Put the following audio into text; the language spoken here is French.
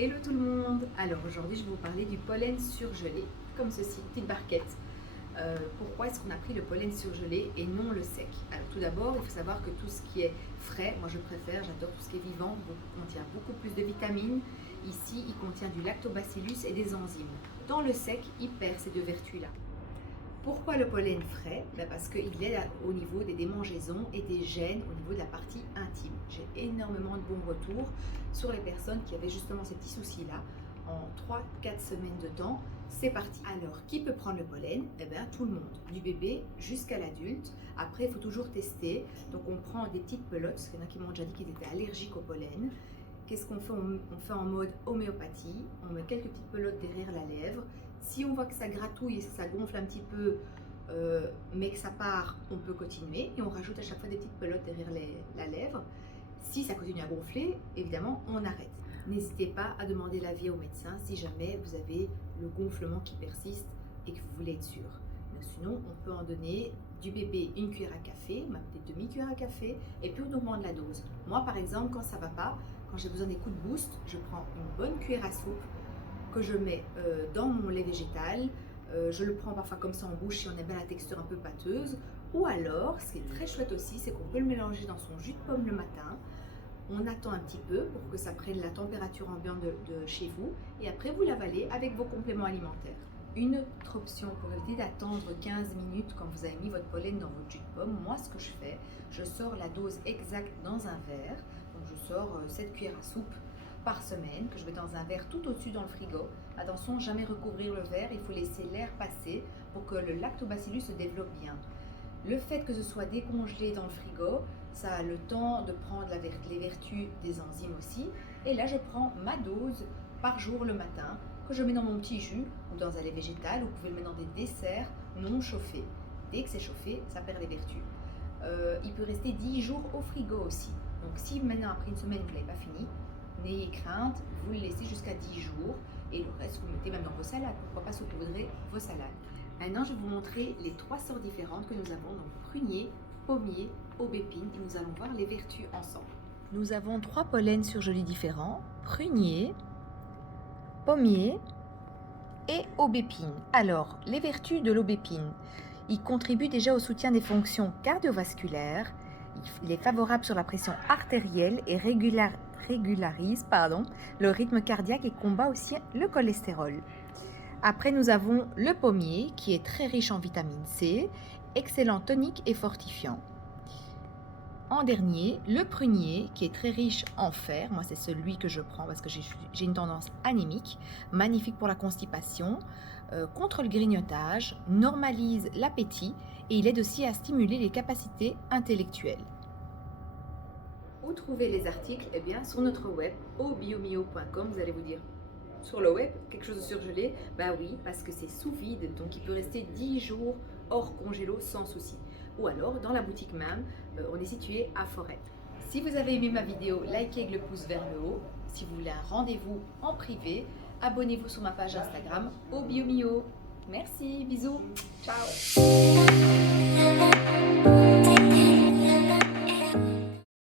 Hello tout le monde. Alors aujourd'hui je vais vous parler du pollen surgelé, comme ceci, petite barquette. Pourquoi est-ce qu'on a pris le pollen surgelé et non le sec? Alors tout d'abord, il faut savoir que tout ce qui est frais, moi je préfère, j'adore tout ce qui est vivant, contient beaucoup plus de vitamines. Ici, il contient du lactobacillus et des enzymes. Dans le sec, il perd ces deux vertus-là. Pourquoi le pollen frais? Parce qu'il aide au niveau des démangeaisons et des gènes au niveau de la partie intime. J'ai énormément de bons retours sur les personnes qui avaient justement ces petits soucis-là. En 3-4 semaines de temps, c'est parti. Alors, qui peut prendre le pollen? Eh bien, tout le monde, du bébé jusqu'à l'adulte. Après, il faut toujours tester. Donc, on prend des petites pelotes, parce qu'il y en a qui m'ont déjà dit qu'ils étaient allergiques au pollen. Qu'est-ce qu'on fait? On fait en mode homéopathie. On met quelques petites pelotes derrière la lèvre. Si on voit que ça gratouille et que ça gonfle un petit peu, mais que ça part, on peut continuer. Et on rajoute à chaque fois des petites pelotes derrière la lèvre. Si ça continue à gonfler, évidemment, on arrête. N'hésitez pas à demander l'avis au médecin si jamais vous avez le gonflement qui persiste et que vous voulez être sûr. Mais sinon, on peut en donner du bébé une cuillère à café, même des demi-cuillères à café, et puis on augmente la dose. Moi, par exemple, quand ça ne va pas, quand j'ai besoin des coups de boost, je prends une bonne cuillère à soupe que je mets dans mon lait végétal. Je le prends parfois comme ça en bouche si on aime bien la texture un peu pâteuse. Ou alors, ce qui est très chouette aussi, c'est qu'on peut le mélanger dans son jus de pomme le matin. On attend un petit peu pour que ça prenne la température ambiante de chez vous. Et après, vous l'avalez avec vos compléments alimentaires. Une autre option pour éviter d'attendre 15 minutes quand vous avez mis votre pollen dans votre jus de pomme, moi ce que je fais, je sors la dose exacte dans un verre. Donc je sors 7 cuillères à soupe par semaine que je mets dans un verre tout au-dessus dans le frigo. Attention, jamais recouvrir le verre, il faut laisser l'air passer pour que le lactobacillus se développe bien. Le fait que ce soit décongelé dans le frigo, ça a le temps de prendre les vertus des enzymes aussi. Et là, je prends ma dose par jour le matin que je mets dans mon petit jus ou dans un lait végétal. Vous pouvez le mettre dans des desserts non chauffés. Dès que c'est chauffé, ça perd les vertus. Il peut rester 10 jours au frigo aussi. Donc si maintenant, après une semaine, vous ne l'avez pas fini, n'ayez crainte, vous le laissez jusqu'à 10 jours et le reste, vous le mettez même dans vos salades. Pourquoi pas saupoudrer vos salades. Maintenant, je vais vous montrer les 3 sortes différentes que nous avons, donc prunier, pommier, aubépine, et nous allons voir les vertus ensemble. Nous avons 3 pollens surgelés différents, prunier, pommier et aubépine. Alors, les vertus de l'aubépine, il contribue déjà au soutien des fonctions cardiovasculaires, il est favorable sur la pression artérielle et régularise le rythme cardiaque et combat aussi le cholestérol. Après, nous avons le pommier qui est très riche en vitamine C, excellent tonique et fortifiant. En dernier, le prunier qui est très riche en fer, moi c'est celui que je prends parce que j'ai une tendance anémique, magnifique pour la constipation, contre le grignotage, normalise l'appétit et il aide aussi à stimuler les capacités intellectuelles. Où trouver les articles? Eh bien sur notre web, aubiomio.com, vous allez vous dire sur le web, quelque chose de surgelé? Bah oui, parce que c'est sous vide, donc il peut rester 10 jours hors congélo sans souci. Ou alors, dans la boutique même, on est situé à Forêt. Si vous avez aimé ma vidéo, likez avec le pouce vers le haut. Si vous voulez un rendez-vous en privé, abonnez-vous sur ma page Instagram, aubiomio. Merci, bisous, ciao.